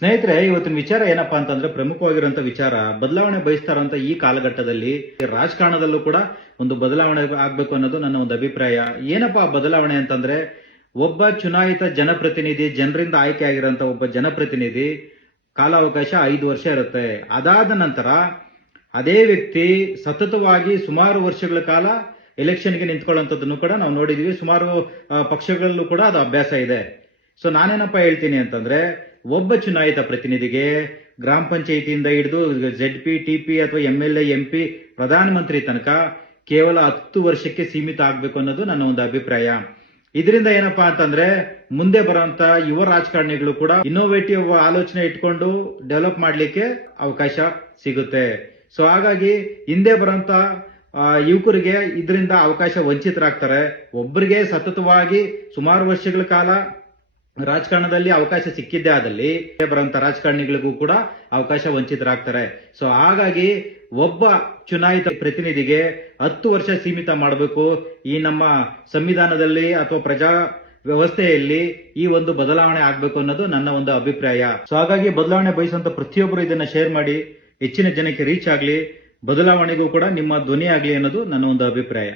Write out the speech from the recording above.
ಸ್ನೇಹಿತರೆ, ಇವತ್ತಿನ ವಿಚಾರ ಏನಪ್ಪಾ ಅಂತಂದ್ರೆ ಪ್ರಮುಖವಾಗಿರುವಂತ ವಿಚಾರ, ಬದಲಾವಣೆ ಬಯಸ್ತಾರಂತ ಈ ಕಾಲಘಟ್ಟದಲ್ಲಿ ರಾಜಕಾರಣದಲ್ಲೂ ಕೂಡ ಒಂದು ಬದಲಾವಣೆ ಆಗ್ಬೇಕು ಅನ್ನೋದು ನನ್ನ ಒಂದು ಅಭಿಪ್ರಾಯ. ಏನಪ್ಪಾ ಬದಲಾವಣೆ ಅಂತಂದ್ರೆ, ಒಬ್ಬ ಚುನಾಯಿತ ಜನಪ್ರತಿನಿಧಿ, ಜನರಿಂದ ಆಯ್ಕೆ ಆಗಿರೋಂತ ಒಬ್ಬ ಜನಪ್ರತಿನಿಧಿ ಕಾಲಾವಕಾಶ 5 ವರ್ಷ ಇರುತ್ತೆ. ಅದಾದ ನಂತರ ಅದೇ ವ್ಯಕ್ತಿ ಸತತವಾಗಿ ಸುಮಾರು ವರ್ಷಗಳ ಕಾಲ ಎಲೆಕ್ಷನ್ಗೆ ನಿಂತ್ಕೊಳ್ಳುವಂಥದ್ದನ್ನು ಕೂಡ ನಾವು ನೋಡಿದೀವಿ. ಸುಮಾರು ಪಕ್ಷಗಳಲ್ಲೂ ಕೂಡ ಅದು ಅಭ್ಯಾಸ ಇದೆ. ಸೊ ನಾನೇನಪ್ಪ ಹೇಳ್ತೀನಿ ಅಂತಂದ್ರೆ, ಒಬ್ಬ ಚುನಾಯಿತ ಪ್ರತಿನಿಧಿಗೆ ಗ್ರಾಮ ಪಂಚಾಯಿತಿಯಿಂದ ಹಿಡಿದು ZP, TP ಅಥವಾ MLA, MP, ಪ್ರಧಾನಮಂತ್ರಿ ತನಕ ಕೇವಲ 10 ವರ್ಷಕ್ಕೆ ಸೀಮಿತ ಆಗ್ಬೇಕು ಅನ್ನೋದು ನನ್ನ ಒಂದು ಅಭಿಪ್ರಾಯ. ಇದರಿಂದ ಏನಪ್ಪಾ ಅಂತಂದ್ರೆ, ಮುಂದೆ ಬರುವಂತ ಯುವ ರಾಜಕಾರಣಿಗಳು ಕೂಡ ಇನ್ನೋವೇಟಿವ್ ಆಲೋಚನೆ ಇಟ್ಕೊಂಡು ಡೆವಲಪ್ ಮಾಡ್ಲಿಕ್ಕೆ ಅವಕಾಶ ಸಿಗುತ್ತೆ. ಸೊ ಹಾಗಾಗಿ ಹಿಂದೆ ಬರುವಂತ ಯುವಕರಿಗೆ ಇದರಿಂದ ಅವಕಾಶ ವಂಚಿತರಾಗ್ತಾರೆ. ಒಬ್ಬರಿಗೆ ಸತತವಾಗಿ ಸುಮಾರು ವರ್ಷಗಳ ಕಾಲ ರಾಜಕಾರಣದಲ್ಲಿ ಅವಕಾಶ ಸಿಕ್ಕಿದ್ದೇ ಆದಲ್ಲಿ ಬರುವಂತ ರಾಜಕಾರಣಿಗಳಿಗೂ ಕೂಡ ಅವಕಾಶ ವಂಚಿತರಾಗ್ತಾರೆ. ಸೊ ಹಾಗಾಗಿ ಒಬ್ಬ ಚುನಾಯಿತ ಪ್ರತಿನಿಧಿಗೆ 10 ವರ್ಷ ಸೀಮಿತ ಮಾಡಬೇಕು. ಈ ನಮ್ಮ ಸಂವಿಧಾನದಲ್ಲಿ ಅಥವಾ ಪ್ರಜಾ ವ್ಯವಸ್ಥೆಯಲ್ಲಿ ಈ ಒಂದು ಬದಲಾವಣೆ ಆಗ್ಬೇಕು ಅನ್ನೋದು ನನ್ನ ಒಂದು ಅಭಿಪ್ರಾಯ. ಸೊ ಹಾಗಾಗಿ ಬದಲಾವಣೆ ಬಯಸುವಂತ ಪ್ರತಿಯೊಬ್ಬರು ಇದನ್ನ ಶೇರ್ ಮಾಡಿ, ಹೆಚ್ಚಿನ ಜನಕ್ಕೆ ರೀಚ್ ಆಗ್ಲಿ, ಬದಲಾವಣೆಗೂ ಕೂಡ ನಿಮ್ಮ ಧ್ವನಿ ಆಗ್ಲಿ ಅನ್ನೋದು ನನ್ನ ಒಂದು ಅಭಿಪ್ರಾಯ.